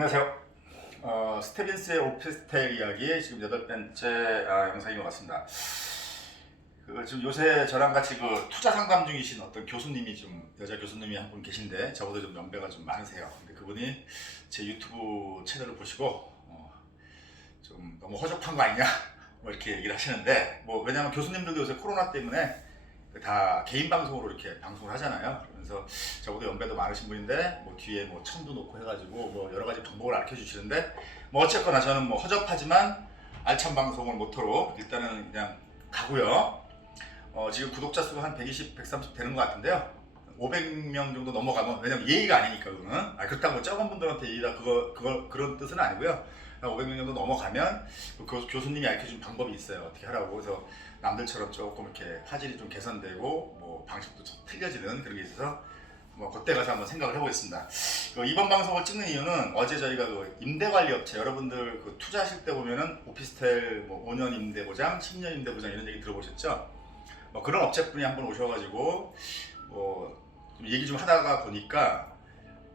안녕하세요. 어, 스테빈스의 오피스텔 이야기 지금 여덟 번째 아, 영상인 것 같습니다. 그 지금 요새 저랑 같이 그 투자 상담 중이신 어떤 교수님이 좀 여자 교수님이 한 분 계신데 저보다 좀 연배가 좀 많으세요. 근데 그분이 제 유튜브 채널을 보시고 어, 좀 너무 허접한 거 아니냐 뭐 이렇게 얘기를 하시는데 뭐 왜냐하면 교수님들도 요새 코로나 때문에 다 개인 방송으로 이렇게 방송을 하잖아요. 그러면서 저보다 연배도 많으신 분인데 뭐 뒤에 뭐 천도 놓고 해가지고 뭐 여러 가지 방법을 알려 주시는데 뭐 어쨌거나 저는 뭐 허접하지만 알찬 방송을 모토로 일단은 그냥 가고요. 어, 지금 구독자 수가 한 120, 130 되는 것 같은데요. 500명 정도 넘어가면 왜냐면 예의가 아니니까 그거는 아 그렇다고 뭐 적은 분들한테 예의다 그거 그거 그런 뜻은 아니고요. 500명 정도 넘어가면 그 교- 교수님이 알려준 방법이 있어요. 어떻게 하라고 그래서 남들처럼 조금 이렇게 화질이 좀 개선되고 뭐 방식도 좀 틀려지는 그런 게 있어서 뭐 그때 가서 한번 생각을 해보겠습니다. 그 이번 방송을 찍는 이유는 어제 저희가 그 임대관리업체 여러분들 그 투자하실 때 보면은 오피스텔 뭐 5년 임대 보장, 10년 임대 보장 이런 얘기 들어보셨죠? 뭐 그런 업체분이 한번 오셔가지고 뭐 좀 얘기 좀 하다가 보니까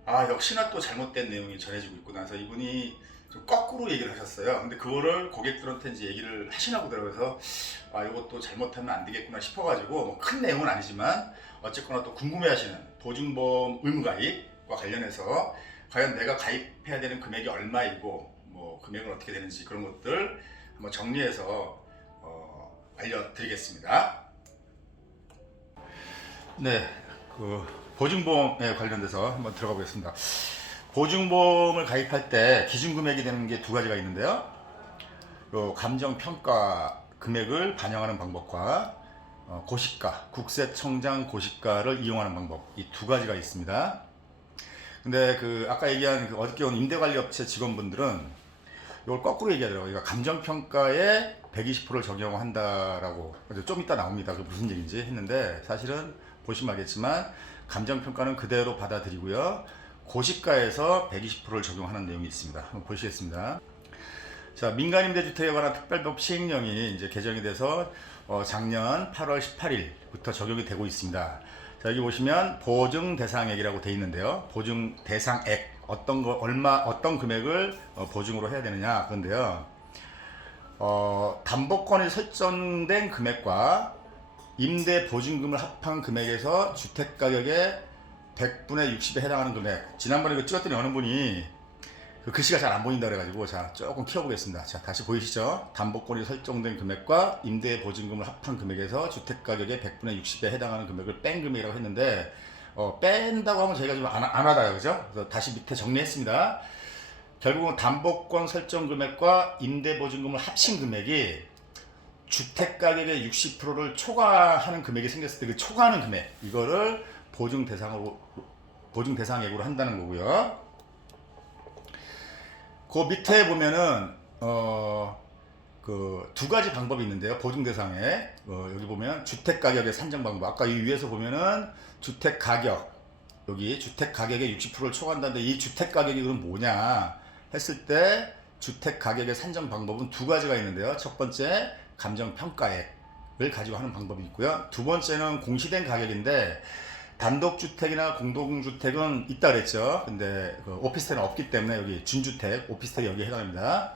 아 역시나 또 잘못된 내용이 전해지고 있구나 해서 이분이 좀 거꾸로 얘기를 하셨어요. 근데 그거를 고객들한테 이제 얘기를 하시나 보더라고요. 그래서 아 이것도 잘못하면 안 되겠구나 싶어가지고 뭐 큰 내용은 아니지만 어쨌거나 또 궁금해하시는 보증보험 의무가입과 관련해서 과연 내가 가입해야 되는 금액이 얼마이고 뭐 금액은 어떻게 되는지 그런 것들 한번 정리해서 어, 알려드리겠습니다. 네, 그 보증보험에 관련돼서 한번 들어가 보겠습니다. 보증보험을 가입할 때 기준 금액이 되는 게 두 가지가 있는데요. 요 감정 평가 금액을 반영하는 방법과 어, 고시가, 국세청장 고시가를 이용하는 방법 이 두 가지가 있습니다. 근데 그 아까 얘기한 그 어저께 온 임대관리업체 직원분들은 이걸 거꾸로 얘기하더라고요. 그러니까 감정평가에 120%를 적용한다라고 좀 이따 나옵니다. 그 무슨 얘기인지 했는데 사실은 보시면 알겠지만 감정평가는 그대로 받아들이고요. 고시가에서 120%를 적용하는 내용이 있습니다. 보시겠습니다. 자, 민간임 대주택에 관한 특별법 시행령이 이제 개정이 돼서 어, 작년 8월 18일부터 적용이 되고 있습니다. 자, 여기 보시면 보증 대상액이라고 돼 있는데요. 보증 대상액 어떤 거 얼마 어떤 금액을 어, 보증으로 해야 되느냐 그런데요. 어, 담보권이 설정된 금액과 임대 보증금을 합한 금액에서 주택 가격의 100분의 60에 해당하는 금액. 지난번에 그 찍었더니 어느 분이 그 글씨가 잘 안 보인다 그래가지고 자 조금 키워보겠습니다. 자 다시 보이시죠? 담보권이 설정된 금액과 임대 보증금을 합한 금액에서 주택 가격의 100분의 60에 해당하는 금액을 뺀 금액이라고 했는데 어, 뺀다고 하면 저희가 좀 안, 안 하다요, 그죠? 그래서 다시 밑에 정리했습니다. 결국은 담보권 설정 금액과 임대 보증금을 합친 금액이 주택 가격의 60%를 초과하는 금액이 생겼을 때 그 초과하는 금액 이거를 보증 대상으로 보증 대상액으로 한다는 거고요. 그 밑에 보면은 어 그 두 가지 방법이 있는데요. 보증 대상에 어, 여기 보면 주택 가격의 산정 방법. 아까 이 위에서 보면은 주택 가격 여기 주택 가격의 60%를 초과한다는데 이 주택 가격이 그럼 뭐냐 했을 때 주택 가격의 산정 방법은 두 가지가 있는데요. 첫 번째 감정 평가액을 가지고 하는 방법이 있고요. 두 번째는 공시된 가격인데 단독주택이나 공동주택은 있다 그랬죠. 근데 그 오피스텔은 없기 때문에 여기 준주택, 오피스텔이 여기에 해당합니다.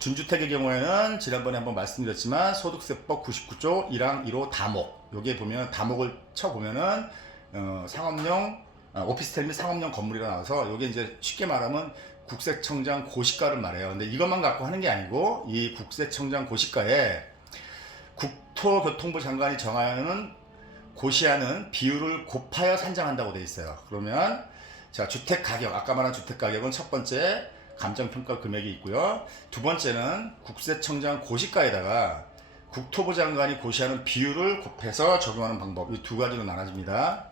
준주택의 경우에는 지난번에 한번 말씀드렸지만 소득세법 99조 1항 1호 다목 여기에 보면 다목을 쳐보면은 어, 상업용 아, 오피스텔 및 상업용 건물이라 나와서 여기 이제 쉽게 말하면 국세청장 고시가를 말해요. 근데 이것만 갖고 하는 게 아니고 이 국세청장 고시가에 국토교통부 장관이 정하는 고시하는 비율을 곱하여 산정한다고 돼 있어요. 그러면 자 주택 가격 아까 말한 주택 가격은 첫 번째 감정평가 금액이 있고요. 두 번째는 국세청장 고시가에다가 국토부 장관이 고시하는 비율을 곱해서 적용하는 방법 이 두 가지로 나눠집니다.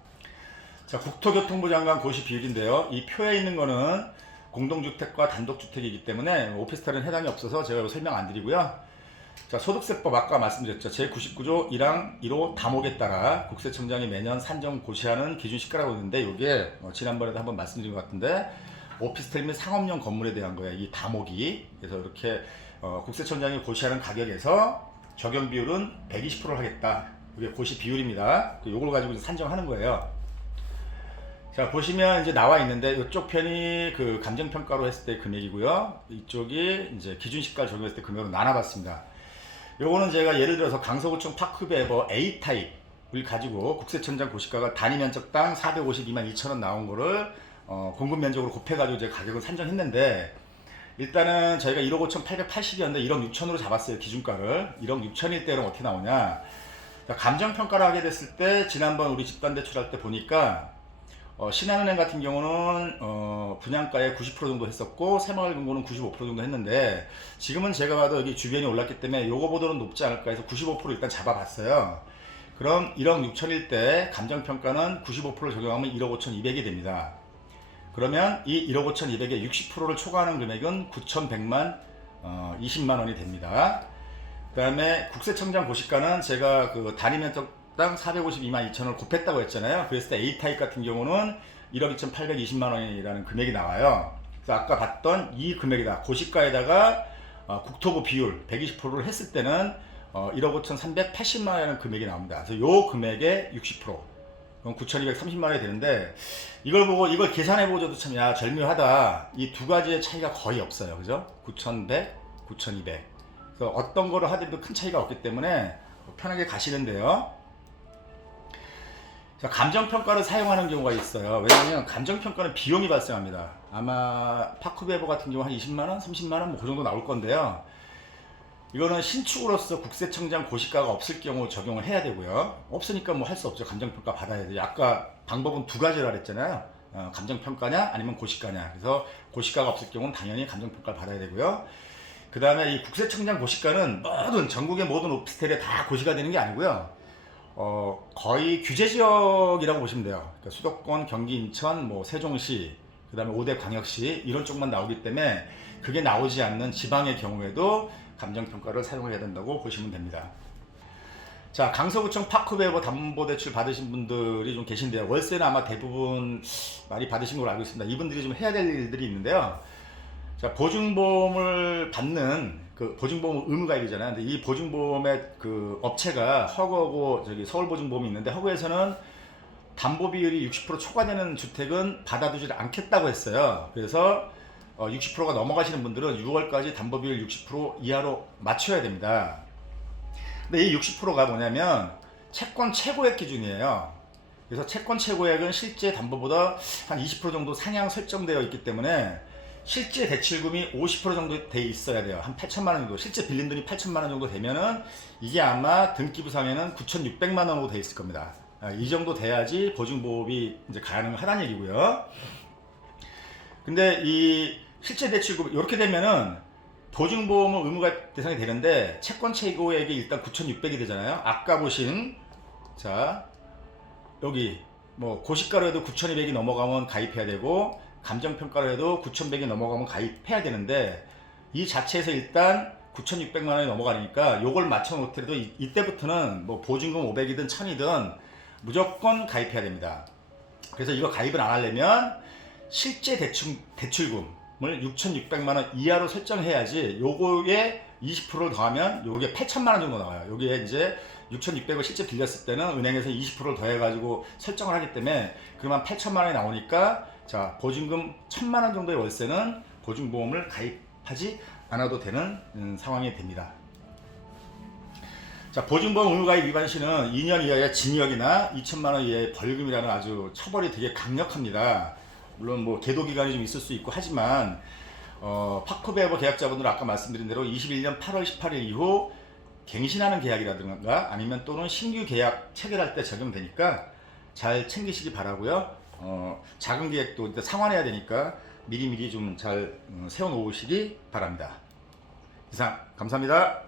자 국토교통부 장관 고시 비율인데요. 이 표에 있는 거는 공동주택과 단독주택이기 때문에 오피스텔은 해당이 없어서 제가 이거 설명 안 드리고요. 자, 소득세법 아까 말씀드렸죠. 제99조 1항 1호 다목에 따라 국세청장이 매년 산정 고시하는 기준 시가라고 있는데 이게 어, 지난번에도 한번 말씀드린 것 같은데 오피스텔 및 상업용 건물에 대한 거예요. 이 다목이. 그래서 이렇게 어, 국세청장이 고시하는 가격에서 적용 비율은 120%를 하겠다. 이게 고시 비율입니다. 요걸 가지고 산정하는 거예요. 자 보시면 이제 나와 있는데 이쪽 편이 그 감정 평가로 했을 때 금액이고요. 이쪽이 이제 기준 시가 적용했을 때 금액으로 나눠봤습니다. 요거는 제가 예를 들어서 강서구청 파크베버 A 타입을 가지고 국세청장 고시가가 단위 면적 당 452만 2천 원 나온 거를 어, 공급 면적으로 곱해가지고 이제 가격을 산정했는데 일단은 저희가 1억 5,880이었는데 1억 6천으로 잡았어요 기준가를. 1억 6천일 때는 어떻게 나오냐. 자, 감정 평가를 하게 됐을 때 지난번 우리 집단 대출할 때 보니까 어, 신한은행 같은 경우는 어, 분양가의 90% 정도 했었고 새마을금고는 95% 정도 했는데 지금은 제가 봐도 여기 주변이 올랐기 때문에 요거보다는 높지 않을까 해서 95% 일단 잡아봤어요. 그럼 1억 6천일 때 감정평가는 95%를 적용하면 1억 5천 2백이 됩니다. 그러면 이 1억 5천 2백의 60%를 초과하는 금액은 9,100만 어, 20만 원이 됩니다. 그 다음에 국세청장 고시가는 제가 그 면적 당 452만 2천을 곱했다고 했잖아요. 그랬을 때 A타입 같은 경우는 1억 2,820만 원이라는 금액이 나와요. 그래서 아까 봤던 이 금액이다. 고시가에다가 어, 국토부 비율 120%를 했을 때는 어, 1억 5,380만 원이라는 금액이 나옵니다. 그래서 요 금액의 60% 그럼 9,230만 원이 되는데 이걸 보고 이걸 계산해 보셔도 참 야 절묘하다. 이 두 가지의 차이가 거의 없어요. 그죠? 9,100, 9,200. 그래서 어떤 거를 하더라도 큰 차이가 없기 때문에 편하게 가시는데요. 자, 감정평가를 사용하는 경우가 있어요. 왜냐하면 감정평가는 비용이 발생합니다. 아마 파크베버 같은 경우 한 20만원, 30만원 뭐그 정도 나올 건데요. 이거는 신축으로서 국세청장 고시가가 없을 경우 적용을 해야 되고요. 없으니까 뭐 할 수 없죠. 감정평가 받아야 돼요. 아까 방법은 두 가지라 그랬잖아요. 어, 감정평가냐 아니면 고시가냐. 그래서 고시가가 없을 경우는 당연히 감정평가를 받아야 되고요. 그 다음에 이 국세청장 고시가는 모든 전국의 모든 오피스텔에 다 고시가 되는 게 아니고요. 어, 거의 규제 지역이라고 보시면 돼요. 그러니까 수도권, 경기, 인천, 뭐 세종시, 그다음에 5대 광역시 이런 쪽만 나오기 때문에 그게 나오지 않는 지방의 경우에도 감정 평가를 사용해야 된다고 보시면 됩니다. 자, 강서구청 파크베버 담보대출 받으신 분들이 좀 계신데요. 월세는 아마 대부분 많이 받으신 걸로 알고 있습니다. 이분들이 좀 해야 될 일들이 있는데요. 자, 보증보험을 받는 그 보증보험 의무가입이잖아요. 근데 이 보증보험의 그 업체가 허그하고 저기 서울보증보험이 있는데 허그에서는 담보 비율이 60% 초과되는 주택은 받아두지 않겠다고 했어요. 그래서 어, 60%가 넘어가시는 분들은 6월까지 담보 비율 60% 이하로 맞춰야 됩니다. 근데 이 60%가 뭐냐면 채권 최고액 기준이에요. 그래서 채권 최고액은 실제 담보보다 한 20% 정도 상향 설정되어 있기 때문에 실제 대출금이 50% 정도 돼 있어야 돼요. 한 8천만 원 정도. 실제 빌린 돈이 8천만 원 정도 되면은 이게 아마 등기부상에는 9,600만 원 정도 돼 있을 겁니다. 아, 이 정도 돼야지 보증보험이 이제 가능하다는 얘기고요. 근데 이 실제 대출금 이렇게 되면은 보증보험은 의무가 대상이 되는데 채권 최고액이 일단 9,600이 되잖아요. 아까 보신 자 여기 뭐 고시가로 해도 9,200이 넘어가면 가입해야 되고 감정 평가로 해도 9,100이 넘어가면 가입해야 되는데 이 자체에서 일단 9,600만 원이 넘어가니까 요걸 맞춰 놓더라도 이- 이때부터는 뭐 보증금 500이든 1000이든 무조건 가입해야 됩니다. 그래서 이거 가입을 안 하려면 실제 대출, 대출금을 6,600만 원 이하로 설정해야지 요거에 20%를 더하면 요게 8천만 원 정도 나와요. 여기에 이제 6,600을 실제 빌렸을 때는 은행에서 20%를 더해가지고 설정을 하기 때문에 그러면 8천만 원이 나오니까 자 보증금 1천만 원 정도의 월세는 보증보험을 가입하지 않아도 되는 음, 상황이 됩니다. 자 보증보험 의무가입 위반 시는 2년 이하의 징역이나 2천만 원 이하의 벌금이라는 아주 처벌이 되게 강력합니다. 물론 뭐 계도 기간이 좀 있을 수 있고 하지만 어, 파크베버 계약자분들 아까 말씀드린 대로 21년 8월 18일 이후 갱신하는 계약이라든가 아니면 또는 신규 계약 체결할 때 적용되니까 잘 챙기시기 바라고요. 어, 작은 계획도 일단 상환해야 되니까 미리미리 좀잘 음, 세워놓으시기 바랍니다. 이상 감사합니다.